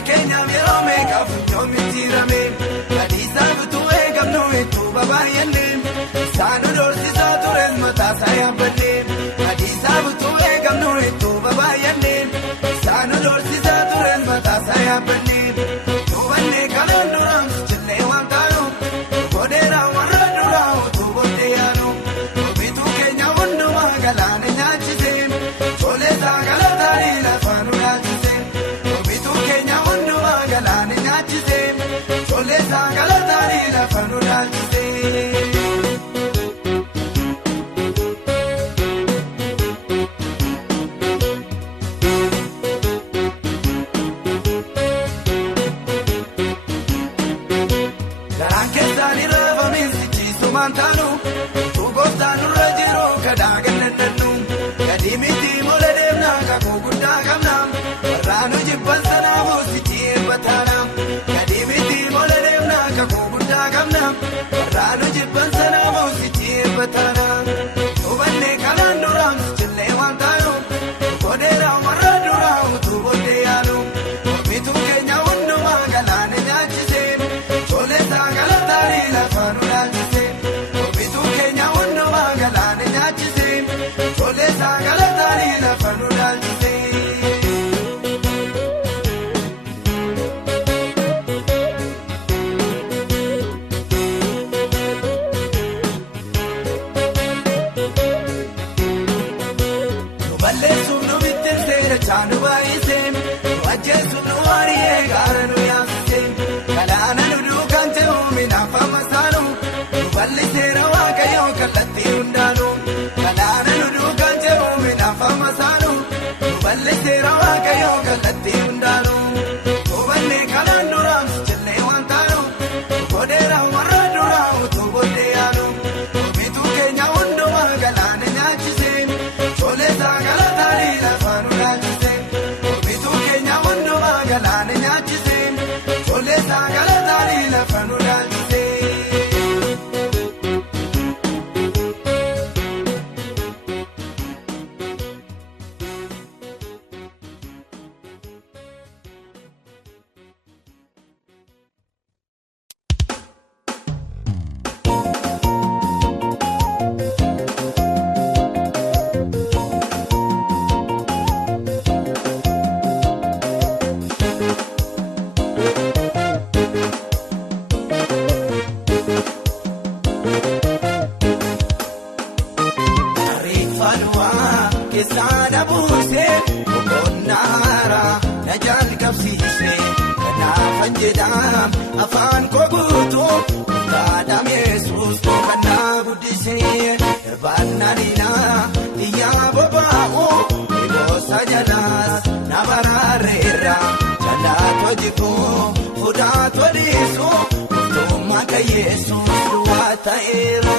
Kenya mero meka funyo mitirame Kadisa butuwe gamno etu babayane Sanu dorsi satures mata saya bane Kadisa butuwe gamno etu babayane Sanu dorsi satures mata saya bane Tuwane kalanduram chille wantaro Kodera waradura tu bodeyano Obitu Kenya wundu magalane nyachise Chole zagalatari la fanu nyachise Obitu Kenya wundu magalane nyachise Chole zagalatari la fanu nyachise Mantanu, tu gostanu rajiro kadagannu, kadimiti molademna kakuguda kamnam, ranu jibbansana hositi batana, kadimiti molademna kakuguda kamnam, ranu jibbansana hositi batana, tubanne kalanduram chille mantanu, kodera waradura tu bodeyanu, obitu Kenya wundu magalane nyachise, chole zagalatari la fanu nyachise. Chole zagalatari la fanu nyachise Nuballe sunu bittere chanu baise Wajje sunu wariye garanu yase Kalana nudu kante umina famasanu Nuballe sera wakayo kalatti undanu Kalana nudu kante umina famasanu Nuballe sera wakayo kalatti undanu Tubanne kalanduram chille wantanu Kodera waradura tu bodeyanu Obitu Kenya wundu magalane nyachise Chole zagalatari la fanu nyachise Obitu Kenya wundu magalane nyachise Chole zagalatari la fanu nyachise Kesana buse Konara Najal kapsise Kana fanjedam Afan kogutu Kadam Yesus Kana budise Banarina Iya babao Ibo sajadas Nabararera Jalat wajibu Fudat wadisu Tumaka Yesus Luwata era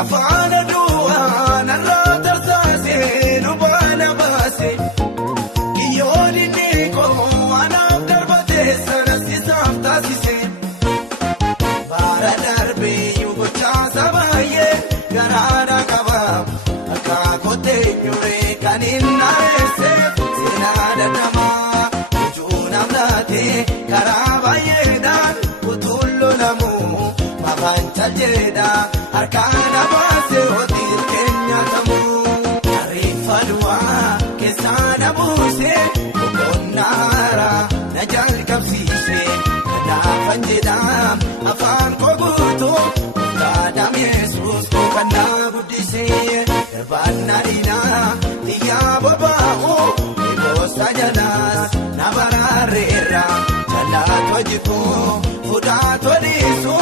Afana dua na rata sase no bana base kiyoni niko ana darbate sana sisafta sise bara darbe yugo chasa baye garada kabab akakote yure kanina ese sinada dama juna mlate karabaye dan utullo lamu mabancha jeda Arkana base odir Kenya tamu Arifadwa kesana buse Konara najal kapsise Kada fanjedam afan kogutu Kadam Yesus kana budise Banarina tiya babao Ibo sajadas nabararera Jalat wajibu fudat wadisu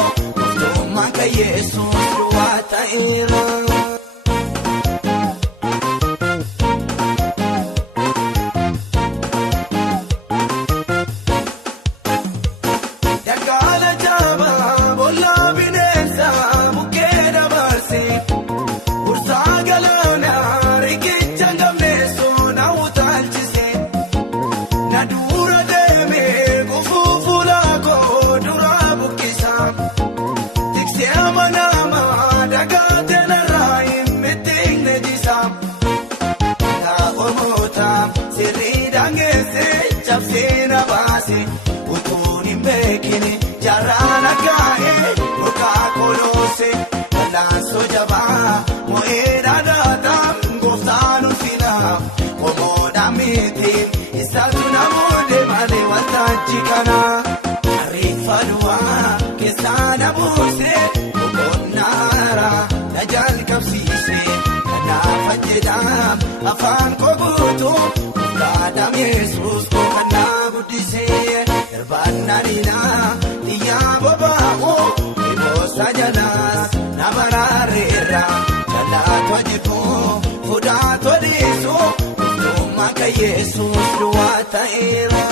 Tumaka Yesus Luwata era Dagala jaba bola binesa mukeda barse Ursa galana Namoota sirrii daangeessee cabsee na baase utuun hin beekne jaarraan akaa'ee mukaa koloose bal'aansoo jabaa mo'ee dhaadhaataan gooftaan ulfinaa qomoodhaan miitiin isaatu namoota malee waltajjii kanaa ariifaluwaa keessaa na buusee boqonnaara na jalqabsiisee kanaaf jedhaan afaan koo guutuu gaadam Yesuus koo kan na guddisee irbaannaniinaa xiyyaa bobaa'oo dhiboosa jalaas na baraareera jalaatoo jibbuu fuudhaatoo dhiisuu dhuftummaa kan Yesuus duwwaa ta'eera.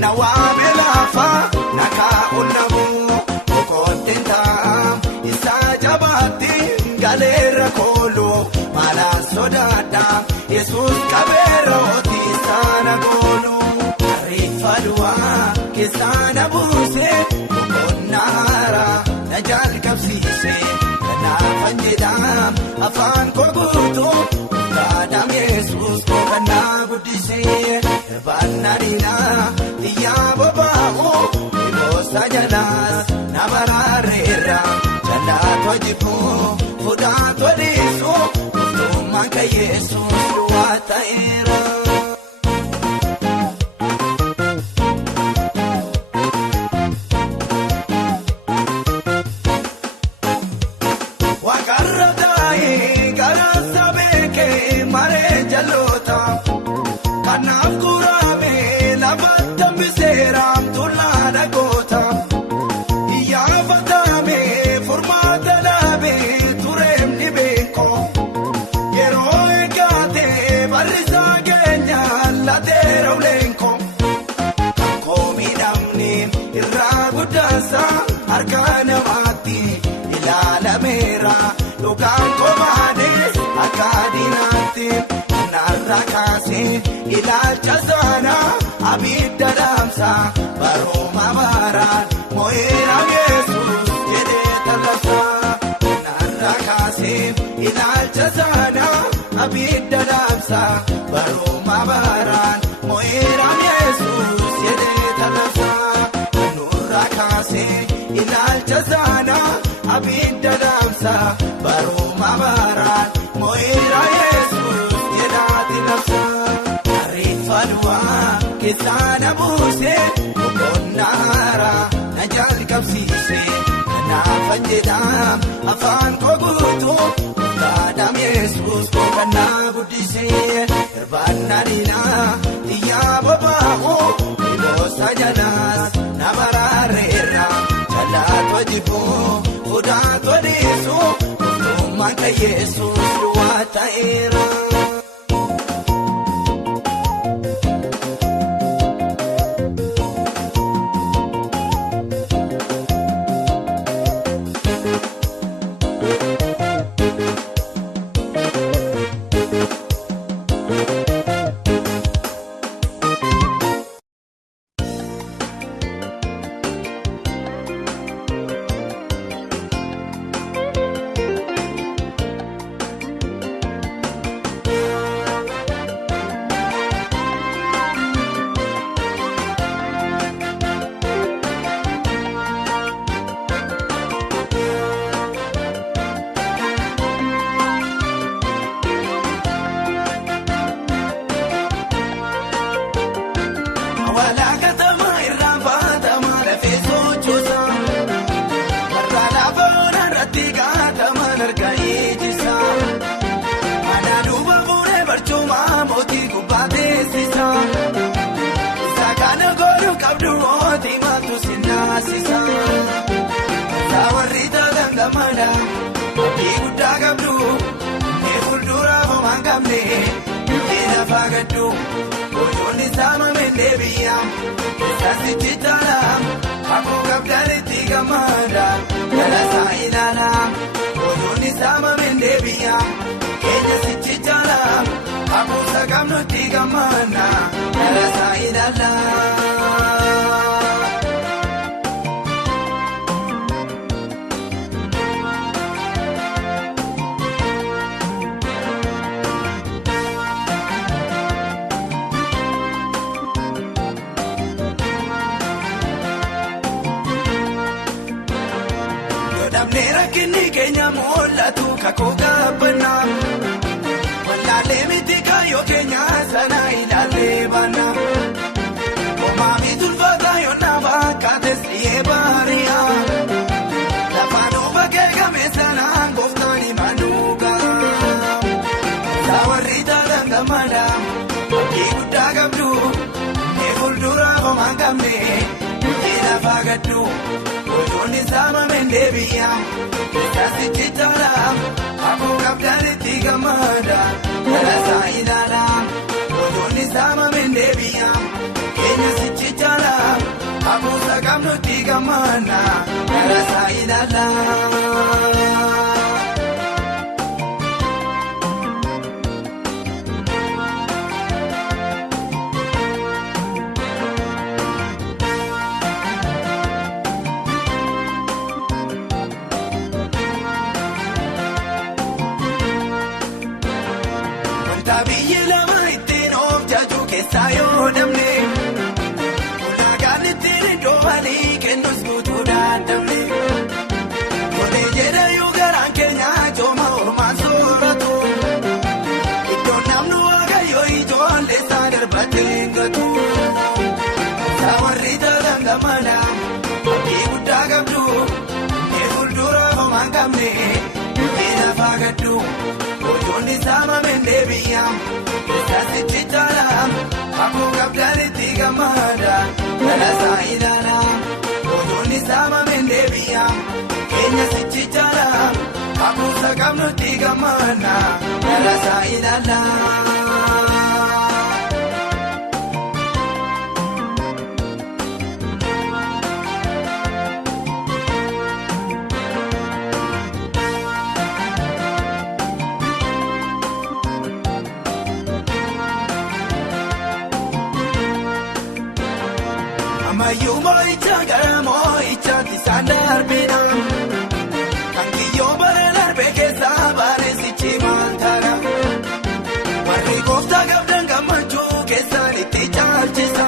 Na waabe lafa na kaa'uun nabuu boqoteen taa'am isaa jabaatti galeera kooluu maalaan sodaadhaa Yesuus qabeera otii isaana gooluu ariifaluwaa keessaa na buusee boqonnaara na jalqabsiisee kanaafan jedhaan afaan koo guutuu gaadam Yesuus koo kan na guddisee irbaannaniinaa xiyyaa bobaa'oo dhiboosa jalaas na baraareera jalaatoo jibbuu fuudhaatoo dhiisuu dhuftummaan kan Yesuus duwwaa ta'eera. Harka namaatti ilaalameera dhugaan koomaanis akka diinaatti narra kaasee ilaalcha saanaa abidda dhaamsaa barooma baaraan mo'eera Yesuus jedhee tallaasaa narra kaasee ilaalcha saanaa abidda dhaamsaa barooma baaraan mo'eera Yesuus jedhee tallaasaa narra kaasee. Ilaalcha saanaa abidda dhaamsaa barooma baaraan mo'eera Yesuus jedhaati labsaa ariifaluwaa keessaa na buusee boqonnaara na jalqabsiisee kanaafan jedhaan afaan koo guutuu gaadam Yesuus koo kan na guddisee irbaannaniinaa xiyyaa bobaa'oo dhiboosa jalaas na baraareera. Jalaatoo jibbuu fuudhaatoo dhiisuu dhuftummaan kan Yesuus duwwaa ta'eera. naasisa. Sawarri taataan gammaada abdii guddaa qabdu mee fuulduraaf homaan qabne mee lafa gaddu bocoonni saamameen deebi'a isaasitti taala akkoo qabdaan itti gammaada galasaa ilaala bocoonni saamameen deebi'a eenyasitti taala akkoo saaqamnu itti gammaada galasaa ilaala. Neera kinni keenya mul'atu kakuu gabbana wallaalee miti kaayoo keenya sana ilaalee baana oomaami tulfaata yoona bakkaates dhi'ee baari'a lafaan oofakee game sana gooftaan imanuuga sawarri taataan gammaada abdii guddaa qabdu mee fuulduraaf homaan qabne mee lafa gaddu. Bocoonni saamameen deebi'a isaasitti taala akkoo qabdaan itti gammaada galasaa ilaala bocoonni saamameen deebi'a eenyasitti taala akkoo saaqamnu itti gammaada galasaa ilaala. Biyyi lama ittiin of jaaju keessaa yoo damne ulaagaan ittiin iddoo walii kennus guutuu dandamne tolee jedha yoo garaan keenya jooma ormaan sooratu iddoon namni waaqayyoo ijoollee isaa darbatee gatu sawarri taataan gammaada abdii guddaa qabdu mee fuulduraaf homaan qabne mee lafa gaddu. Bocoonni saamameen deebi'a isaasitti taala akkoo qabdaan itti gammaada galasaa ilaala bocoonni saamameen deebi'a eenyasitti taala akkoo saaqamnu itti gammaada galasaa ilaala. Ammayyuu moo'icha gara moo'ichaatti isaan darbina kan kiyyoo bara darbe keessaa bareessichi maal taana warri gooftaa qabdan gammachuu keessaan itti caalchisa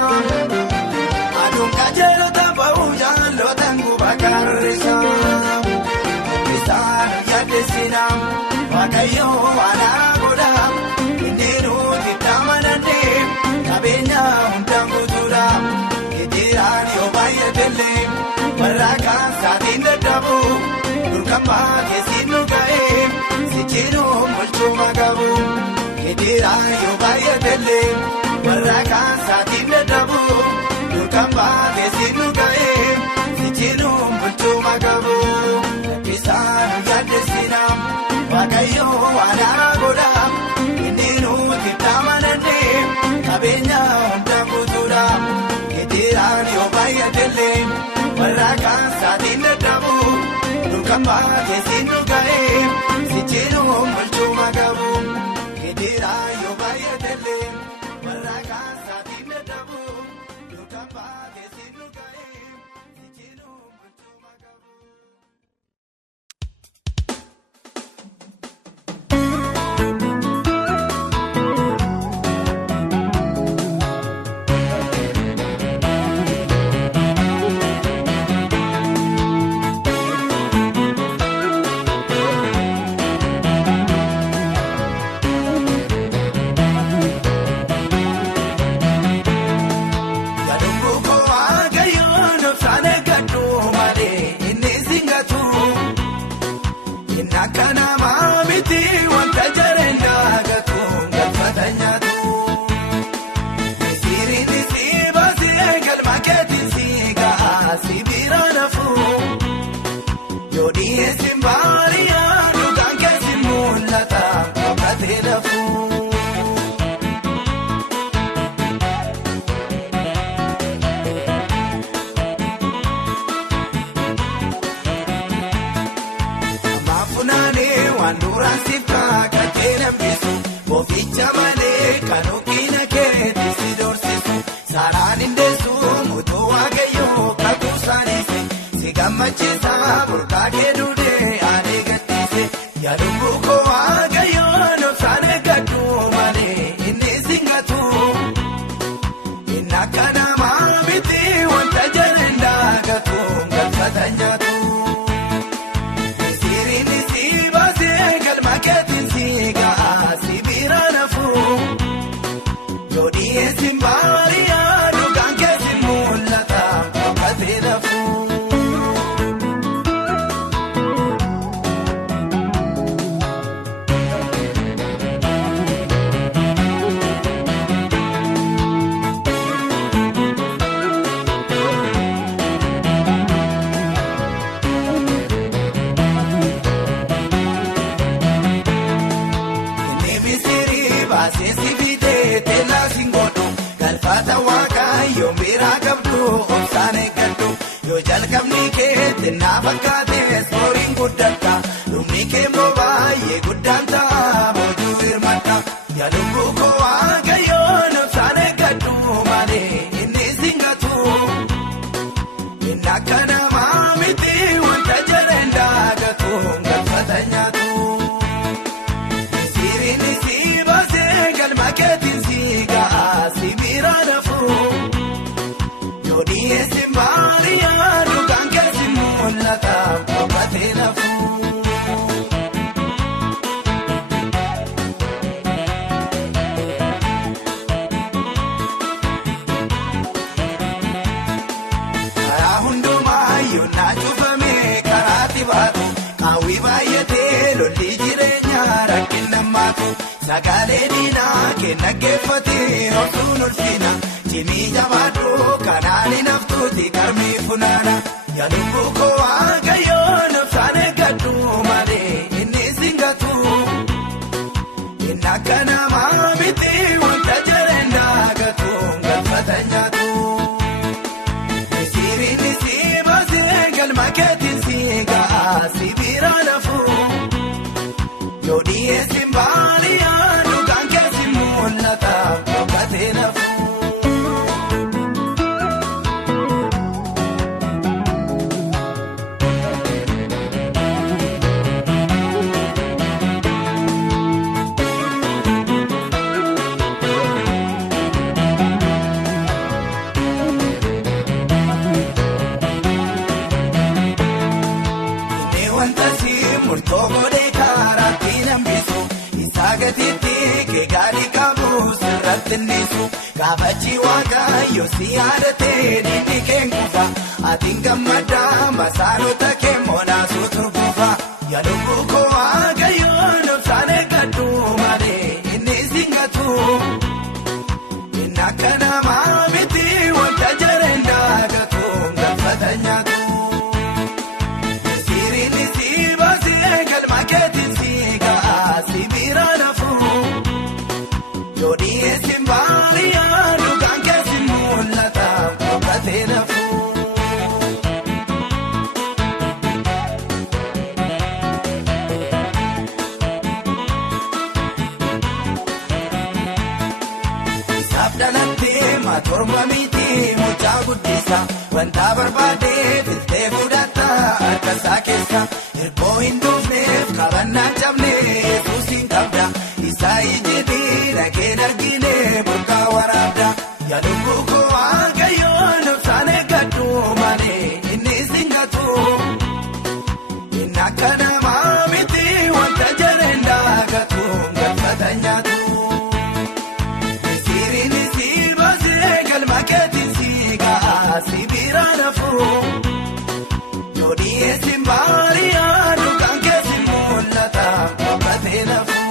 aduun qajeelota ba'uu jaallotaan gubaa qarrisa isaan yaadessina waaqayyoo aanaa godha inni nuti amanannee qabeenya hundaan guutuudha. Yoo baay'atellee warra kaan saatiin dadhabu durqamaa keessi nu ga'ee sichiinuu bulchuma qabu. Yoo baay'atellee warra kaan saatiin dadhabu durqamaa keessi nu ga'ee sichiinuu bulchuma qabu. Isaan yaaddessina waaqayyoo aanaa godha inni nuti amanannee qabeenya hundaan guutuudha. Yoo baay'atellee warra kaan saatiin dadhabu durqamaa keessi nu ga'ee sichiinuu bulchuma qabu. Yoo baay'atellee warra kaan saatiin dadhabu durqamaa keessi nu ga'ee sichiinuu bulchuma qabu. Sibira baariyaa dhugaan keessi mul'ata boqotee lafuu. Maafunaanee waan duraan siiftaa katee lammisu boficha malee kan okkina keetti si doorsisu saaraan indeessu mutuu waaqayyoo kakuu saaniise si gammachiisa burqaa kee duudee aanee gadhiise yaaduun koo waaqayyoo noobsaan eeggadhu malee inni singatu inni akka namaa miti wanta jalaan daakatu galfata nyaatu. Keetiin siigaa si bira nafuu yoo dhiyeessin baariyaa dhugaan keessi mul'ata boqotee lafuu. Seesi fidee teelaa singoodhu galfata waaqayyoo biraa qabdu obsaan eeggadhu yoo jalqabni keetti naa fakkaates horiin guddata dhumni kee immoo baay'ee guddaan ta'a boojuu hirmadha yaa lubbuu koo waaqayyoon obsaan eeggadhu malee inni singatu inni akka namaa miti wanta jalaan daakatu galfata nyaatu. Keetiin siigaa si bira nafuu yoo dhiyeessin baariyaa dhugaan keessi mul'ata boqotee lafuu. Karaa hundumaa yoo naa cufamee karaatti baatu qaawwii baay'atee lolli jireenyaa rakkin nammaatu. Sagaalee diinaa kenna geeffatee obsuun ulfina cimii jabaadhu kanaan hin haftuuti karmii funaana yaa lubbuu koo waaqayyoon obsaan eeggadhu malee inni singatu inni akka namaa miti wanta jalaan daakatu galfata nyaatu. Siriin si baasee galma keetiin siigaa si bira nafuu yoo dhiyeessin baariyaa dhugaan keessi mul'ata boqotee lafuu. Inni wanta si murtoo godhee karaatti nambisu isaa gatiitti kee gaarii qabu sirratti niisu gaafachi waaqayyo si yaadatee diinni kee kufa atiin gammadaa masaanota kee moonaasuu turguufa yaa lubbuu koo waaqayyoon obsaan eeggadhu malee inni singatu inni akka namaa miti wanta jalaan daakatu galfata nyaatu. Keetiin siigaa si bira nafuu yoo dhiyeessin baariyaa dhugaan keessi mul'ata boqotee lafuu. Isaaf dhalattee maatorba miti mucaa guddisa wanta barbaadee filtee fudhata harka isaa keessa. Hirkoo hin duufneef qabannaan cabnee yesuusin qabda isaa ijjiitii dhagee darginee burqaa waraabda yaa lubbuu koo waaqayyoon obsaan eeggadhu malee inni singatu inni akka namaa miti wanta jalaan daakatu galfata nyaatu. Siriin si baasee galma keetiin siigaa si bira nafuu yoo dhiyeessin baariyaa dhugaan keessi mul'ata boqotee lafuu.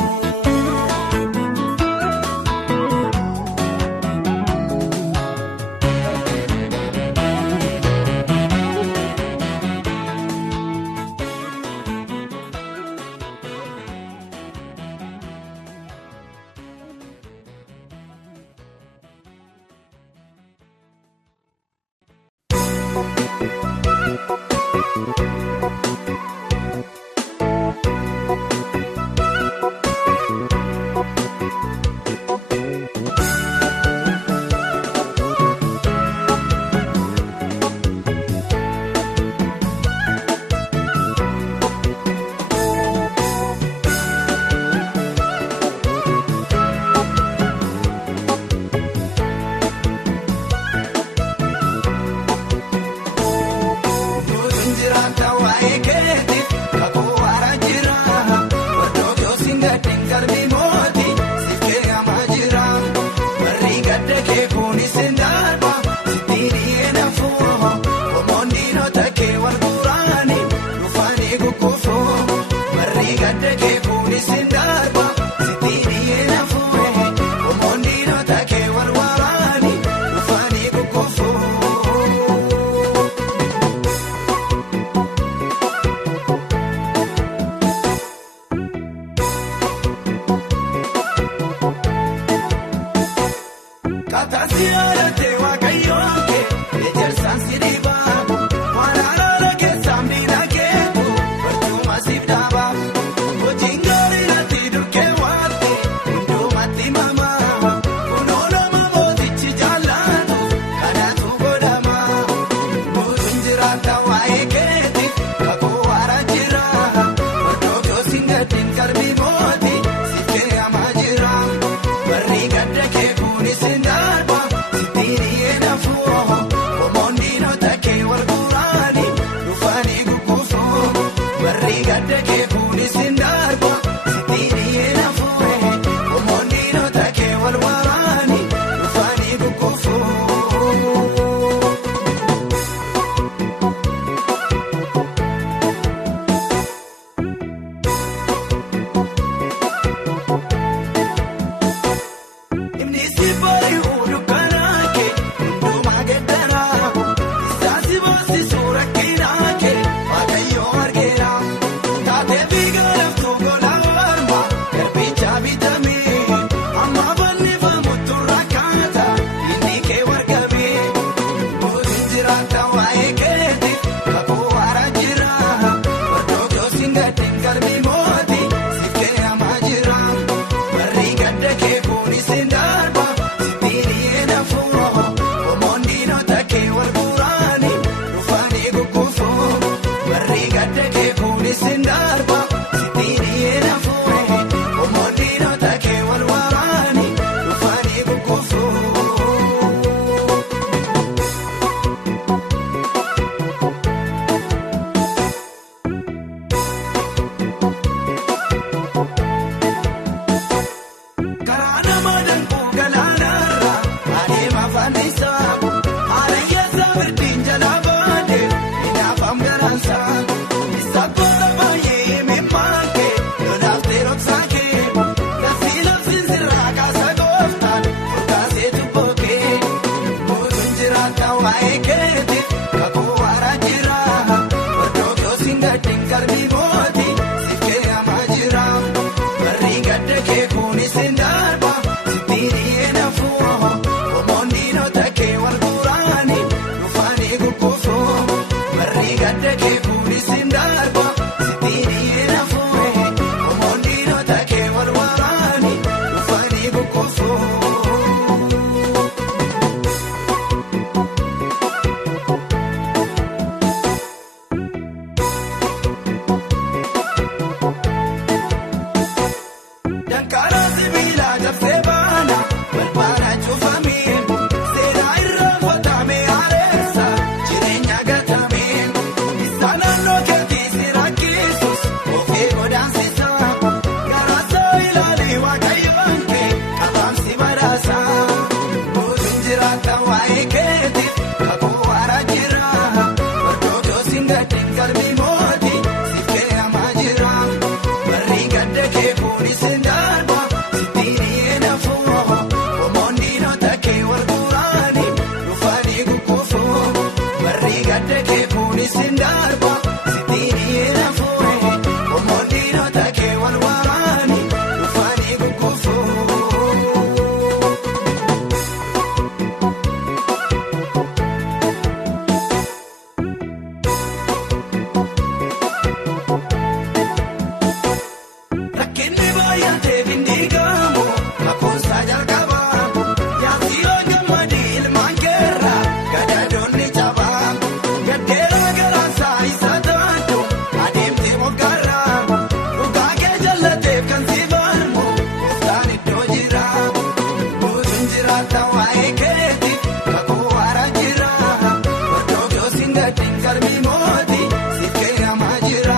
gatiin garbii mootii sikkee namaa jira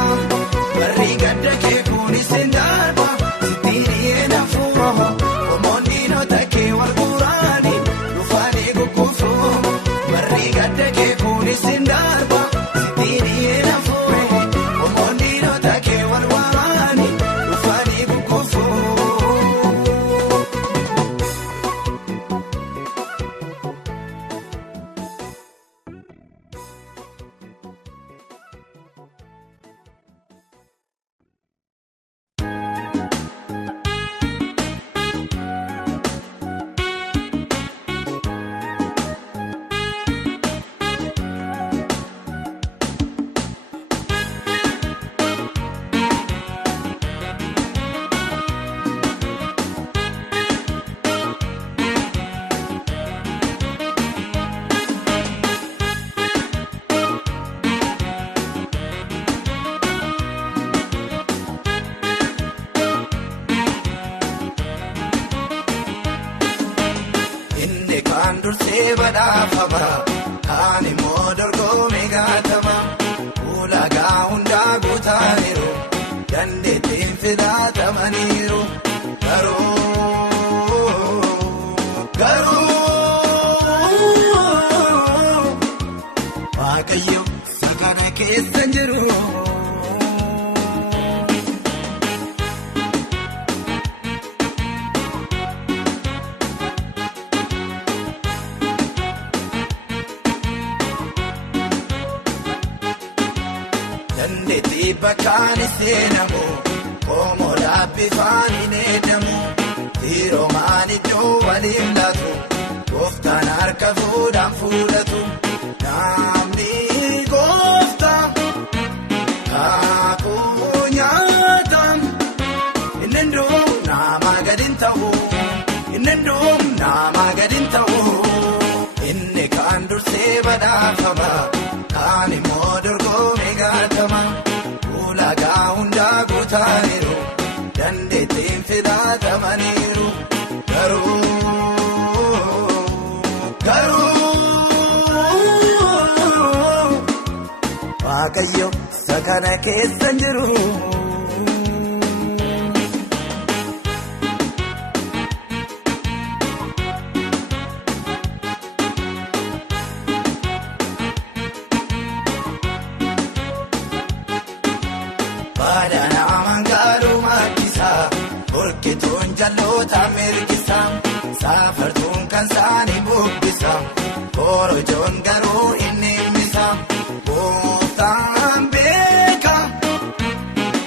barri gadda kee kunis hin darba sittiin dhiyeena fuudha omoonni noota kee wal guraanii dhufaanii gugguufuu barri gadda kee kunis hin darba sittiin dhiyeena fuudha omoonni noota kee wal guraanii dhufaanii gugguufuu. Kan dursee badhaafama kan immoo dorgomee gaatama ulaagaa hundaa guutaniiru dandeettiin filaatamaniiru garuu waaqayyo sakana keessa jiru. Dandeettii bakkaani seenamu koomoodhaa bifaan hin eedamu tiiroomaan iddoo waliin laatu gooftaan harka fuudhaan fuudhatu namni gooftaan kaakuu nyaataan inni ndoom nama gadin ta'u inni ndoom nama gadin ta'u inni kan dursee badhaafama kan immoo dorgomee gaatama ulaagaa hundaa guutaniiru dandeettiin filaatamaniiru garuu waaqayyo sakana keessa jiru. Baadana amangaaruu maakisa burkituun jalloota mirgisa saafartuun kan saanii bubbisa korojoon garuu inni misa gooftaan beeka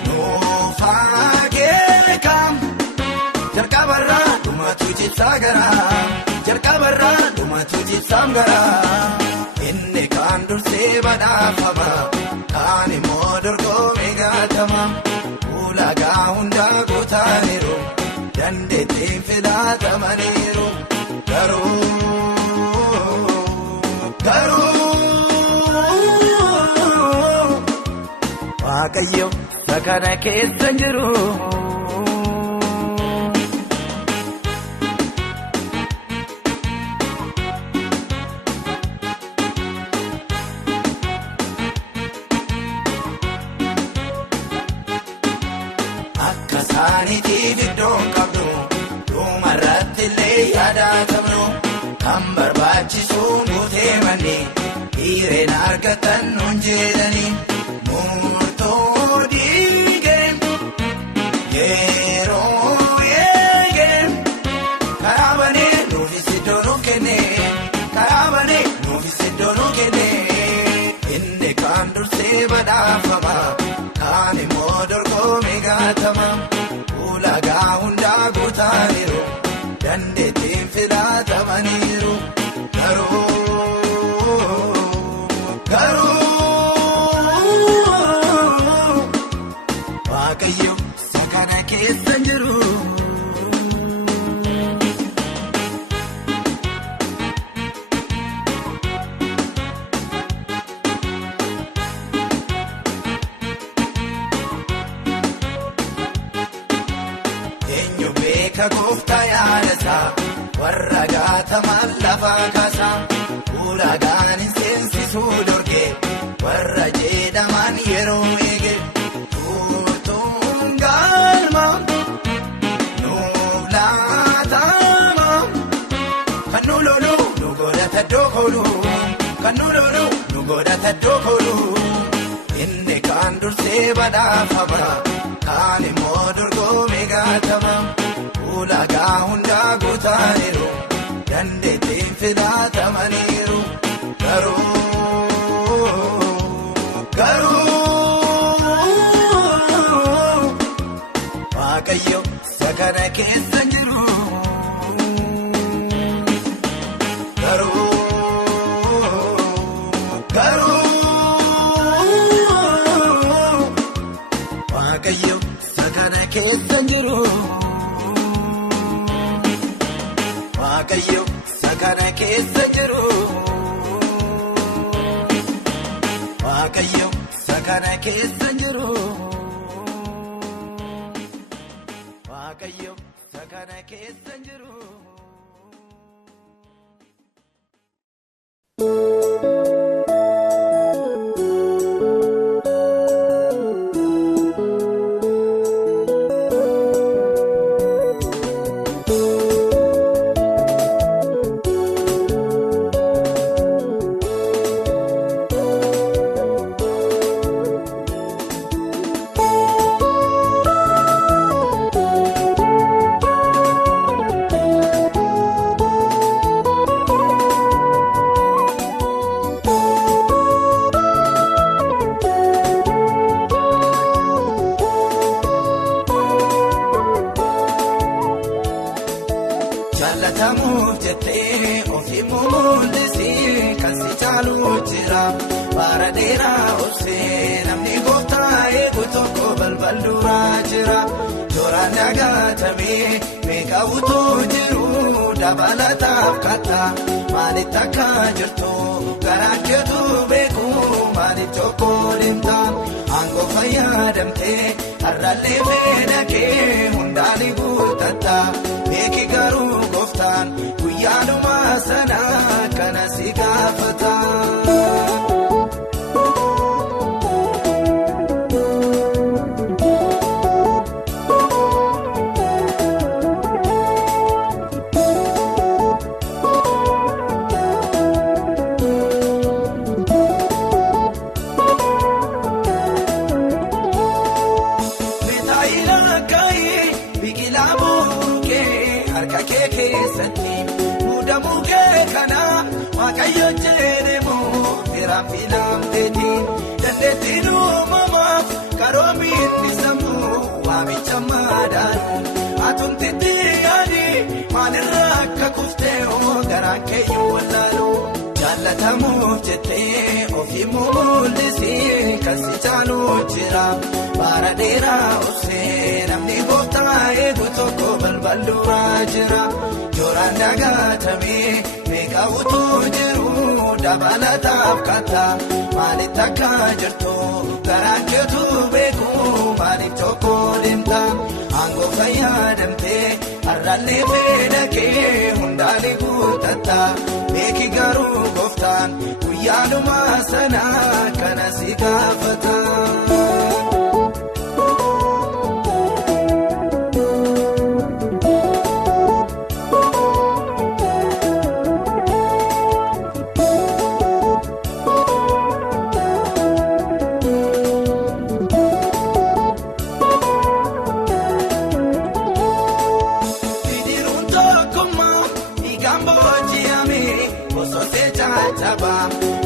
nuufaa keeka jalqabarraa dhumatu jibsaa garaa jalqabarraa dhumatu jibsaam garaa inni kan dursee badhaafama kan immoo dorgomee gaatama ulaagaa hundaa guutaniiru dandeettiin filaatamaniiru garuu waaqayyo sakana keessa jiru. Akka saaniitiif iddoon qabdu dhumarratti illee yaadatamnu kan barbaachisuun guutee manni dhiireen argatan nuun jedhanii murtoo dhiigeen yeroo eegeen karaa banee nuufis iddoo nuuf kenne karaa banee nuufis iddoo nuuf kenne inni kan dursee badhaafama kan immoo dorgomee gaatama ulaagaa hundaa guutaniiru dandeettiin filaatamaniiru garuu waaqayyo sakana keessa jiru. Ka gooftaa yaadasaa warra gaataman lafaa kaasaa ulaagaan hin seensisuu dorgee godhata dokolu inni kaan dursee badhaafama kaan immoo dorgomee gaatama ulaagaa hundaa guutaaniiru dandeettiin filaatamaniiru garuu waaqayyo sakana keessa jiru waaqayyo sakana keessa jiru waaqayyo sakana keessa jiru waaqayyo sakana keessa jiru waaqayyo sakana keessa jiru. Jaalatamuuf jettee ofii mul'isee kan si caalu jira bara dheeraa obsee namni gooftaa eegu tokko balbal duraa jira tooraan dagaatamee meeqa utuu jiru dabalataaf katta maalitti akka jirtu garaan keetu beeku maaliif tokko deemta aangoo fayyadamtee har'allee fedhakee hundaanii guuttatta beeki garuu gooftaan guyyaadhuma sana kana si gaafata. Muudamuu kee kana waaqayyo jedhamu firaafinaamteeti dandeettiin uumamaaf karoomiin sammuu waamicha madaanu atumtitti yaadi maalirraa akka kuftee garaan keeyyuu wallaalu jaallatamuuf jettee ofii mul'isee kan si caalu jira bara dheeraa obsee namni gooftaa eegu tokko balbal duraa jira. Tooraan dagaatamee meeqa utuu jiru dabalataaf katta maalitti akka jirtu garaan keetu beeku maaliif tokko deemta aangoo fayyadamtee har'allee fedhakee hundaanii guuttatta beeki garuu gooftaan guyyaadhuma sana kana si gaafata.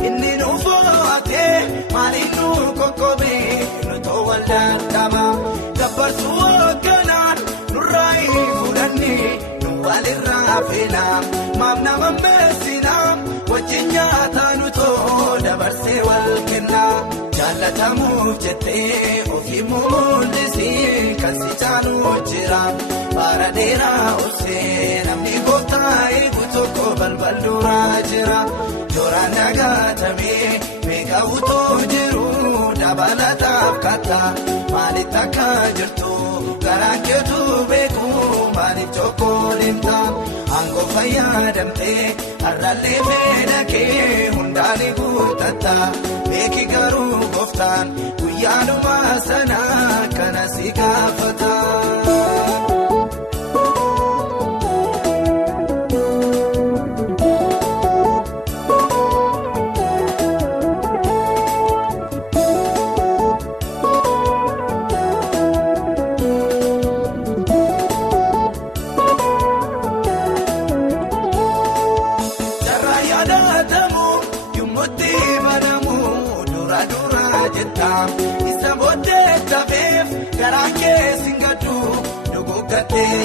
Inni nuufootee maaliin nu kokkobee nutoo wal dandama gabbarsuu hoogganaan nurraa fuudhannee nu walirraa feena maaf nama meessina wajjin nyaataa nutoo dabarsee wal kenna jaallatamuuf jettee ofii mul'isee kan si caalu jira bara dheeraa obsee namni gooftaa eegu tokko balbal duraa jira. Tooraan dagaatamee meeqa utuu jiru dabalataaf katta maalitti akka jirtu garaan keetu beeku maaliif tokko deemta aangoo fayyadamtee har'allee fedhakee hundaanii guuttatta beeki garuu gooftaan guyyaadhuma sana kana si gaafata.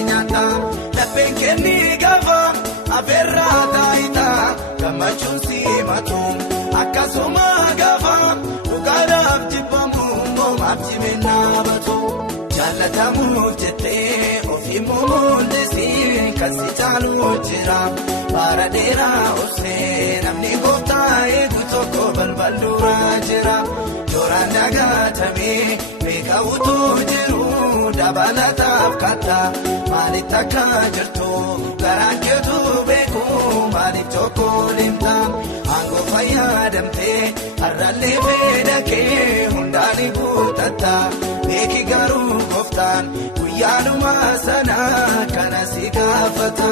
nyaata lapheen kenni gaafa abeerraa taayitaa gammachuun simatu akkasuma gaafa dhugaadhaaf jibbamu moomaaf jimennaa batu jaallatamuuf jettee ofii mul'isi kan si caalu jira bara dheeraa obsee namni gooftaa eegu tokko balbal duraa jira jooraan dagaatamee beeka utuu jiru dabalataaf katta maalitti akka jirtu garaan keetu beeku maaliif tokko limta aangoo fayyadamtee har'allee beedakee hundaanii guutatta beeki garuu gooftaan guyyaadhuma sana kana si gaafata.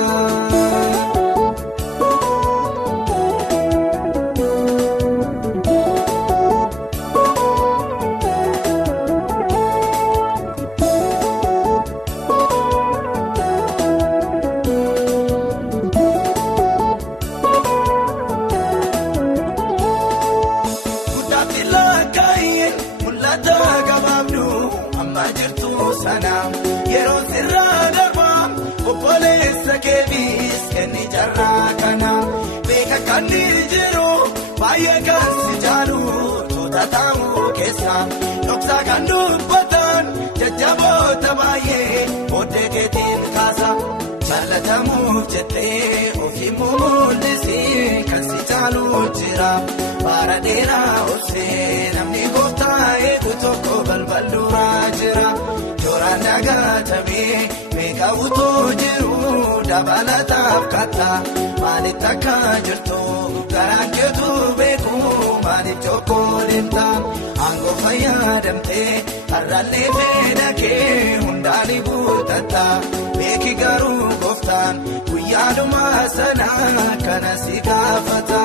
Yeroo sirraa darbaa obboleessa keebiis kenni jarraa kana beeka kan jiru baay'ee kan si jaalu tuuta taa'uu keessa dhoksaa kan dubbatan jajjaboota baay'ee booddee keetiin kaasa jaallatamuuf jettee ofii mul'isi kan si jaalu jira bara dheeraa obsee namni gooftaa eegu tokko balbal duraa jira. Jooraan dagaatamee beeka utuu jiru dabalataaf katta maalitti akka jirtu garaan keetu beeku maaliif tokko limta aangoo fayyadamtee har'allee beedakee hundaanii guutatta beeki garuu gooftaan guyyaadhuma sana kana si gaafata.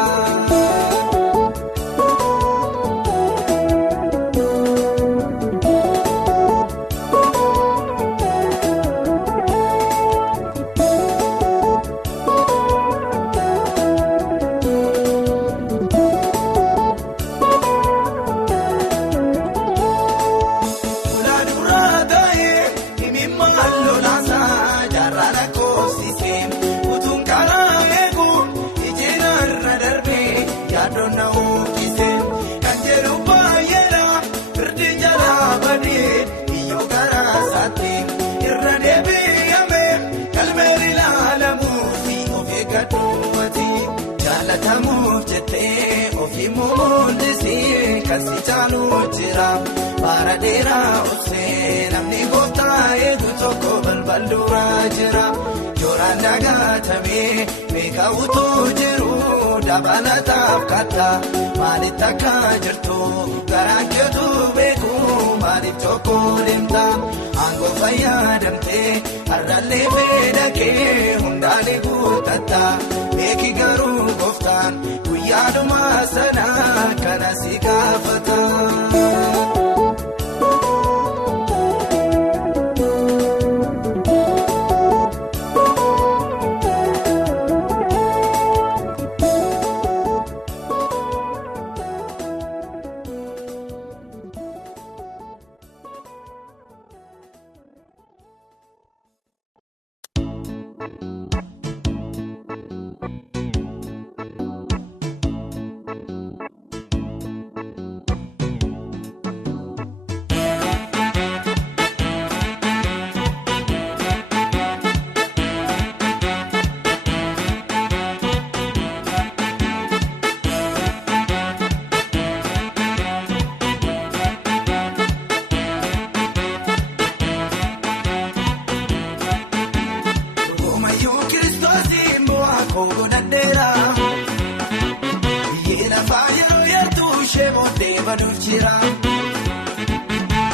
Jaallatamuuf jettee ofii mul'isi kan si caalu jira bara dheeraa obsee namni gooftaa eegu tokko balbal duraa jira jooraan dagaatamee beeka utuu jiru dabalataaf katta maalitti akka jirtu garaan keetu beeku maaliif tokko limta aangoo fayyadamtee har'allee beedakee hundaanii guutatta beeki garuu gooftaan guyyaadhuma sana kana si gaafata.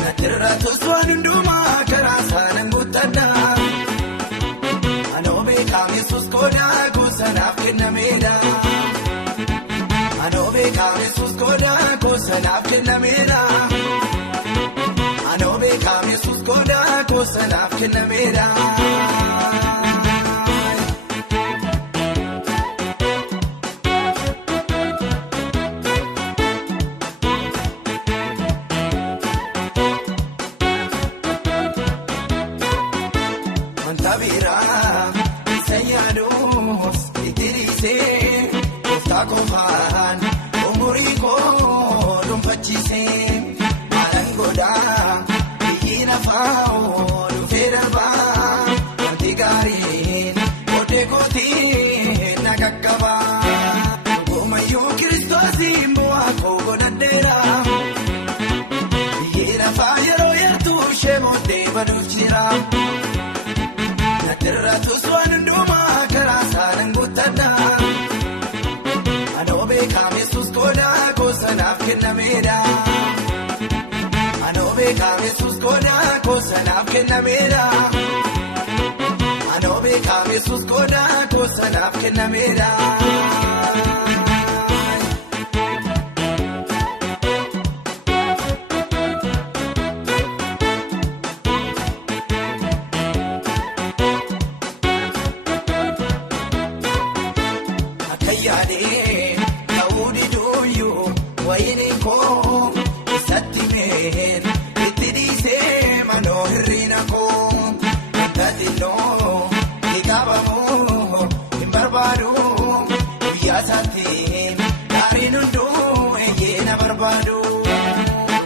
Natirratus waan hundumaa karaa saalaan guuttadhaa anoo beekaam Yesuus koodaa goosanaaf kennameedha anoo beekaam Yesuus koodaa goosanaaf kennameedha anoo beekaam Yesuus koodaa goosanaaf kennameedha. boqochiisee maalaan godhaa biyyi lafaa dhufee darbaa wanti gaariin boodee kootii na qaqqabaa goomayyuu kiristoosiin bu'aa koo godhadheera biyyi lafaa yeroo yartuu ishee boodee baduuf jira natirratus waan hundumaa karaa saalaan guuttadhaa. Anoo beekame Yesuus godhaa goosanaaf kennameedha. Anoo beekame Yesuus godhaa goosanaaf kennameedha. Anoo beekame Yesuus godhaa goosanaaf kennameedha.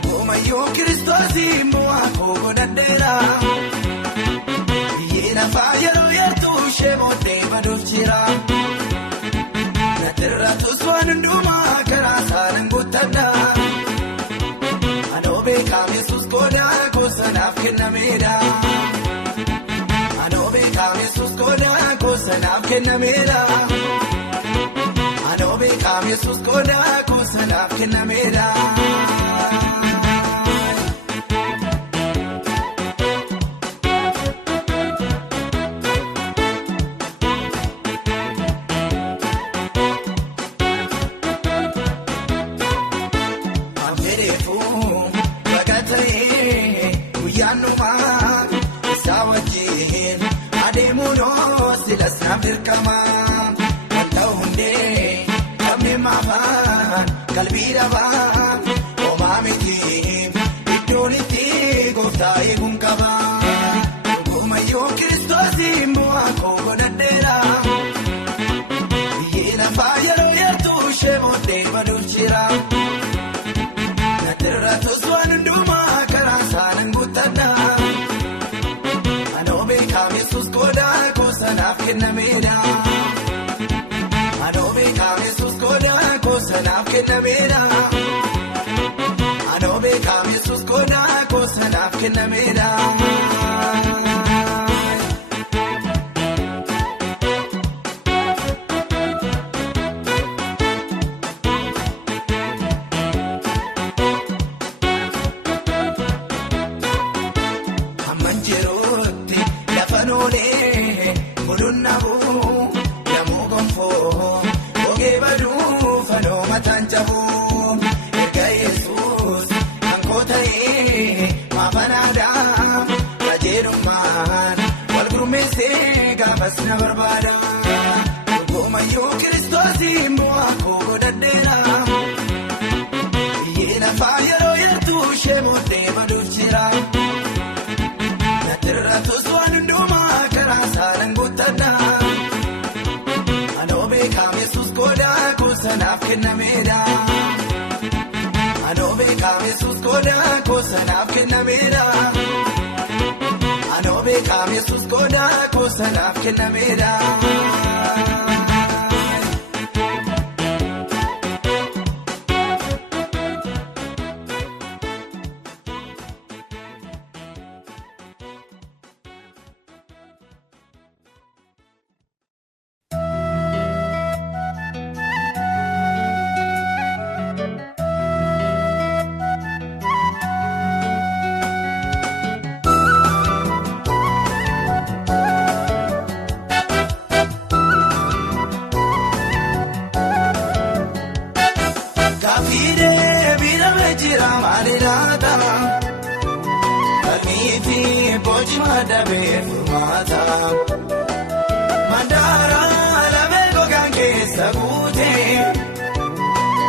Goomayyuu kiristoosiin bu'aa koo godhadheera biyyi lafaa yeroo yartuu ishee boodee baduuf jira natirratus waan hundumaa karaa saalaan guuttadhaa. Anoo beekame Yesuus godhaa goosanaaf kennameedha. Anoo beekame Yesuus godhaa goosanaaf kennameedha. Anoo beekame Yesuus godhaa goosanaaf kennameedha. Ammereefuu bakata'ee guyyaannumaa isaa wajjin adeemuunoo silas naaf dirqamaa wanta hundee namni maafaan qalbii dhabaa homaa miti iddoon itti gooftaa eeguun qabaa. Goomayyuu kiristoosiin bu'aa koo godhadheera biyyi lafaa yeroo yartuu ishee boodee baduuf jira natirratus waan hundumaa karaa saalaan guuttadhaa. Anoo beekame Yesuus godhaa goosanaaf kennameedha. Anoo beekame Yesuus godhaa goosanaaf kennameedha. Anoo beekame Yesuus godhaa goosanaaf kennameedha. Amman jirootti lafa noolee mudunnaafuu namuu gonfoo ogee baduu fanoo mataan jabuu erga Yesuus hankoo ta'ee maafanaadhaa qajeelummaan wal gurmeessee gaafas na barbaada. Goomayyuu kiristoosiin bu'aa koo godhadheera biyyi lafaa yeroo yartuu ishee boodee baduuf jira natirratus waan hundumaa karaa saalaan guuttadhaa. Anoo beekame Yesuus godhaa goosanaaf kennameedha. Anoo beekame Yesuus godhaa goosanaaf kennameedha. Anoo beekame Yesuus godhaa goosanaaf kennameedha. Madabee furmaata Mandara lamee gogaan keessa guutee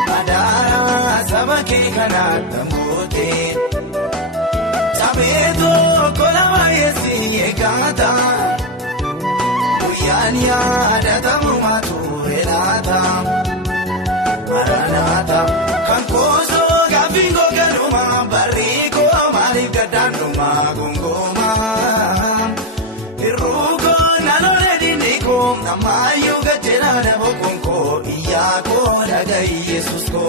Mandara saba kee kanaan gammootee Sabee tokko lama yeessi eeggata guyyaan yaadatamu maatu elaata Maranata kan koosoo gafingo ganuma bariko maaliif gaddaanuma gongoma iruko nanole diniko namayu gajera dabo konko iyako dagai Yesus ko.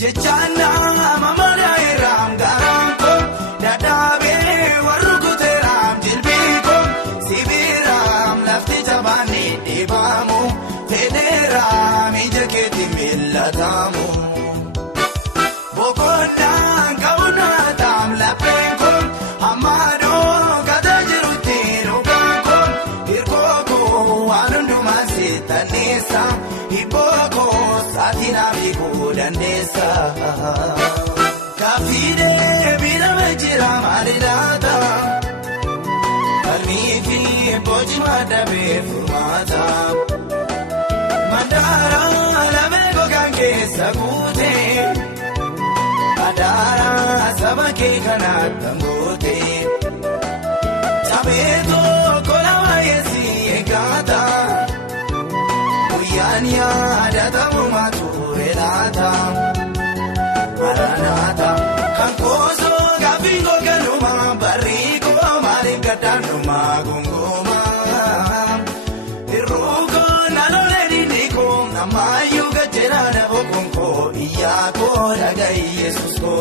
Jechana mamara iram garanko dadabe warukote ram jilbiko sibiram lafti jabani debamu federam ijaketi millatamu bokonda kauna tam lapenko amado kadajiruti roganko irkoko anunduma sitanesa iboko satina biku dandesa kafide bira mejira malilata kalmifi bojima dabe fumata mandara lamego gange sagute adara sabake kana tangote sabeto kolawa yesi egata uyania datamu maturelata maranata kankoso gafingo ganuma bariko maaliif gaddaanuma gongoma iruko nanole diniko namayu gajera dabo konko iyako dagai Yesus ko.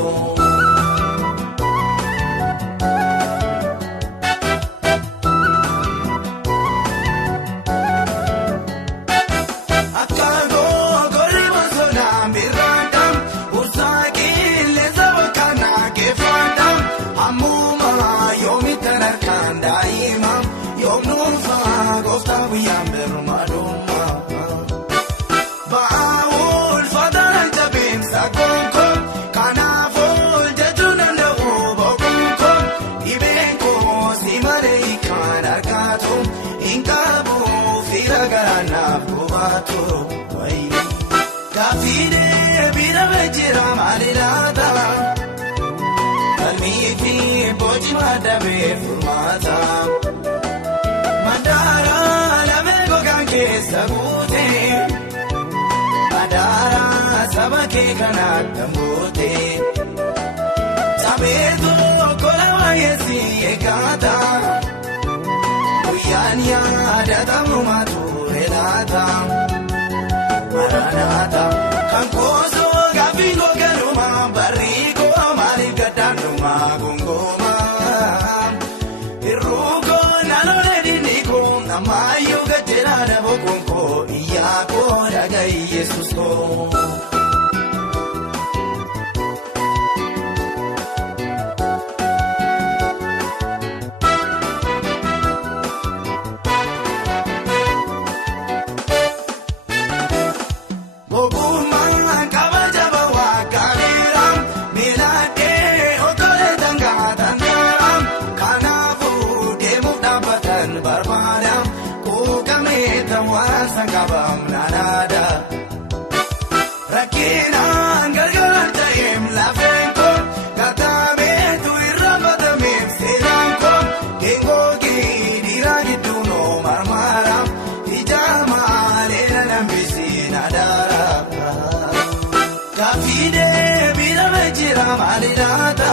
Kafide bira mejira malilata kalmifi bojima dabe fumata mandara lamego gange sagute adara sabake kana tambote sabeto kolawa yesi egata uyania datamu maturelata maranata kankoso gafingo ganuma bariko maaliif gaddaanuma gongoma iruko nanole diniko namayu gajera dabo konko iyako dagai Yesus ko. Rakina gargaran taim lafenko katame tu irrabatame selanko kengoki diragi duno marmara hijama lena nambisi nadara kafide bira mejira malilata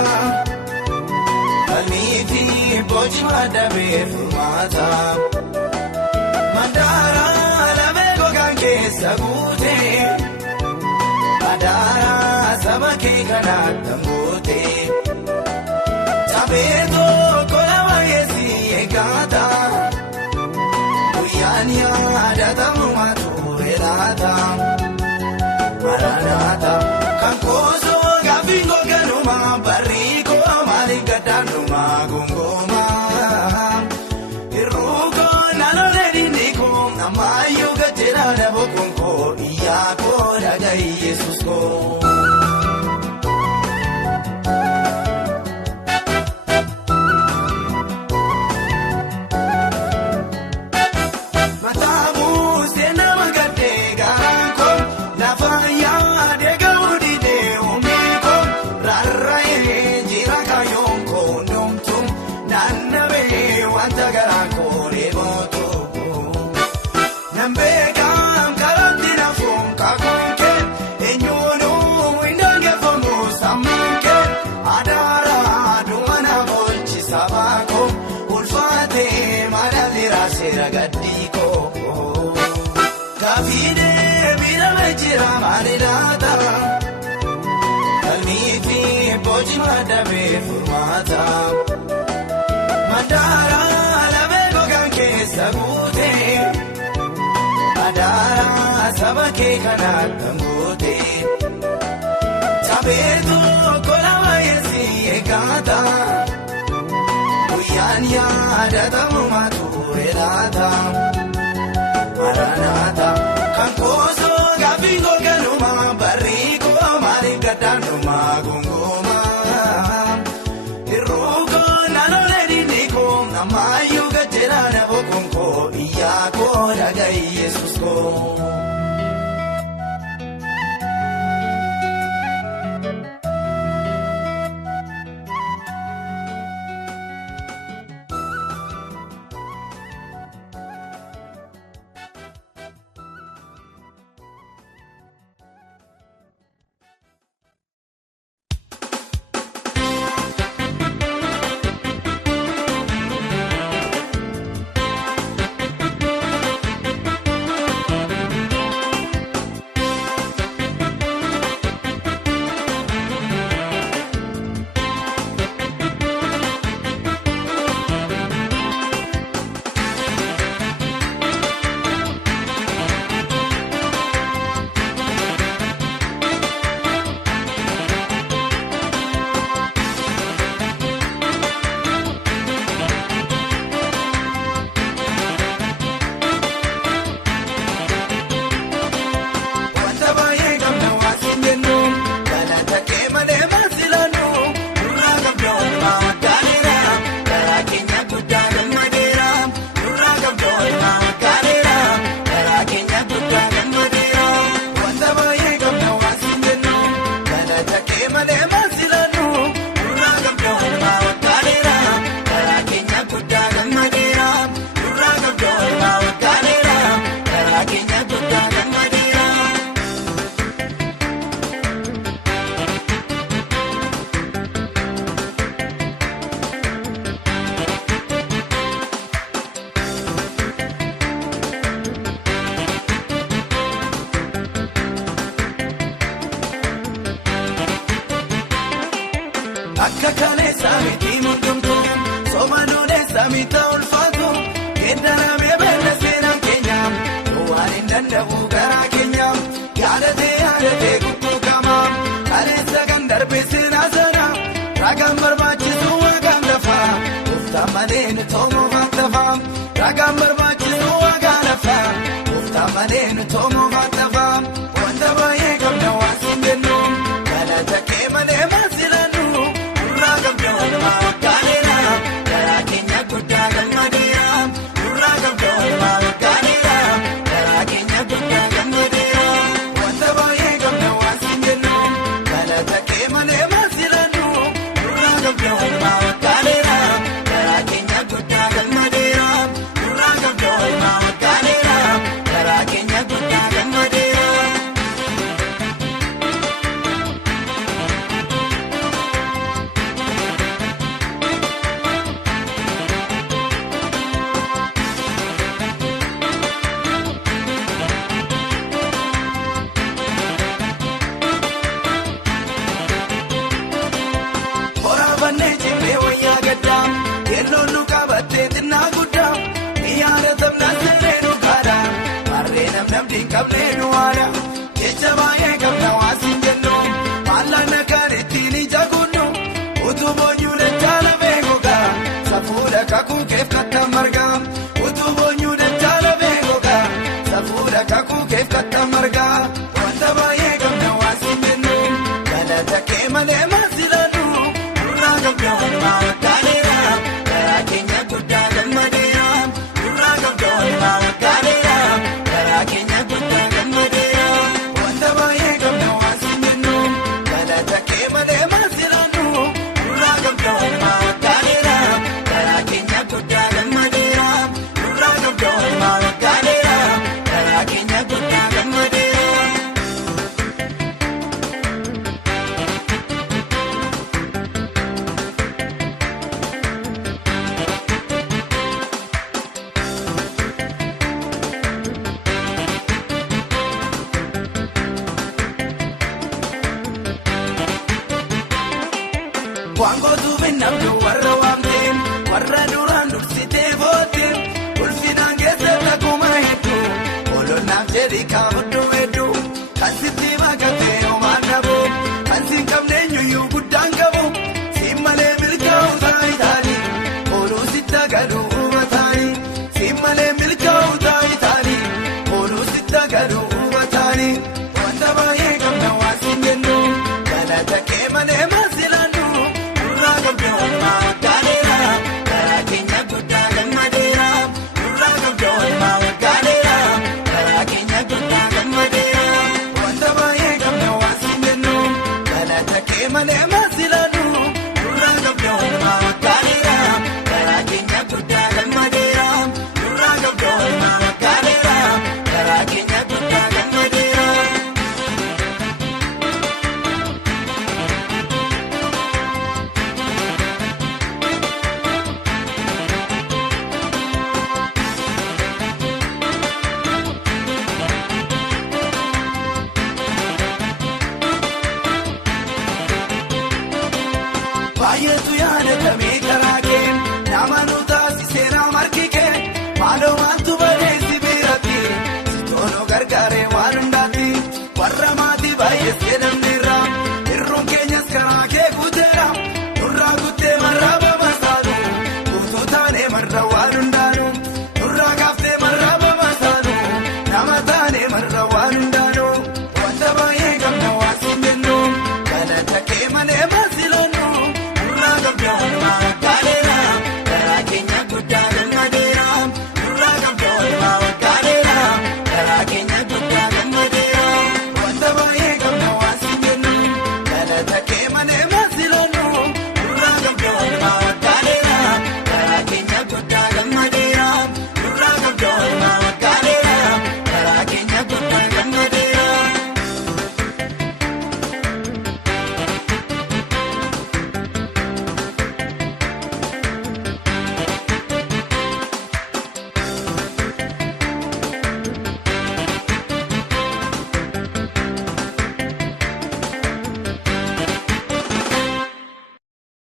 kalmifi bojima dabe fumata mandara lamego gange sagute adara sabake kana tangote sabeto kolawa yesi egata uyania datamu maturelata maranata kankoso gafingo ganuma bariko maaliif gaddaanuma gongoma iruko nanole diniko namayu gajera dabo konko iyako dagai Yesus ko. bareedaata kalmii fi boci madabee furmaata mandaara lamee gogaan keessa guutee adaara saba kee kanaan kan gootee sabeetu kola waayessi eeggata guyyaan yaadatamu mature laata Maranatha kan koosoo gaaffii goganuma barriikoo maaliif gaddaanuma gongoma irruukoo naannolee dinniikoo namaayyuu gajjeeraa na bokonkoo iyyaakoo dhaga'i Yesuus koo. Akka kaleessaa miti mudumtu soomanuudheessaa mita ulfaatu keeddaramee beela seenaan keenya waan hin danda'u garaa keenya yaadatee kukkuukama kaleessa kan darbe seenaa sana ragaan barbaachisu waaqaan lafa uftaa malee nu toomoo faatafa ragaan barbaachisu waaqaan lafa uftaa malee nu toomoo faatafa wanta baay'ee qabna waan siin jennu galata kee malee maasilannu. Kableenu waala jecha baay'ee qabna waan siin jennu maallaqna kan ittiin ija kunnu utuu boonyuu dachaa lafee gogaa safuudha kakuu keef katta margaa utuu boonyuu dachaa lafee gogaa safuudha kakuu keef katta margaa wanta baay'ee qabna waan siin jennu galata kee malee maasilannu nurraa qabda walumaa waddaaneera garaa keenya guddaa gammadeera nurraa qabda walumaa waddaaneera garaa keenya. Kenya, good Waangootu binnabdu warra waamteen warra duraan dursitee booddee ulfinaan keessatti akkuma hedduu ololnaaf jedhi kaabuduu hedduu kan sitti makatee homaan dhabu kan siin qabne eenyuyyuu guddaan qabu siin malee milkaa'u taayitaanii ooluu sitta gaduu hubataanii siin malee milkaa'u taayitaanii ooluu sitta gaduu hubataanii wanta baay'ee qabna waan siin jennu galata kee malee maasilaandu nurraa qabdee walumaa waggaaleera karaa keenya guddaa gammadeera nurraa qabdee walumaa waggaaleera karaa keenya guddaa gammadeera wanta baay'ee qabna waan siin jennu galata kee malee maasilaandu nurraa qabdee walumaa waggaaleera karaa keenya guddaa gammadeera nurraa qabdee walumaa waggaaleera karaa keenya guddaa gammadeera. Baay'eetu yaadatamee karaa.